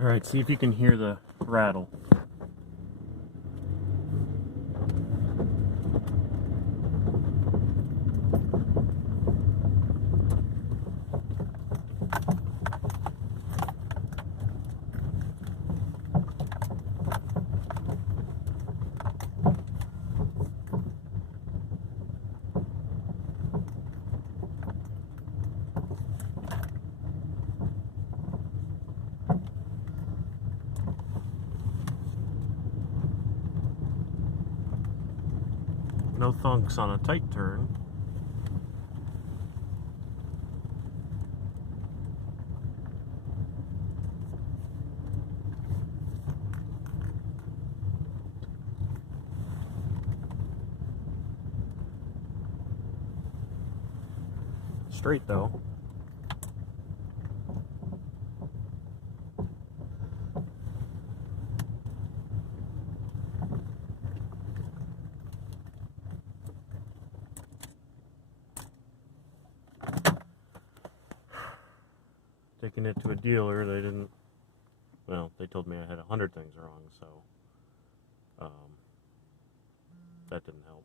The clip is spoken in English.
Alright, see if you can hear the rattle. No thunks on a tight turn. Straight though. Taking it to a dealer, they didn't, well, they told me I had 100 things wrong, so that didn't help.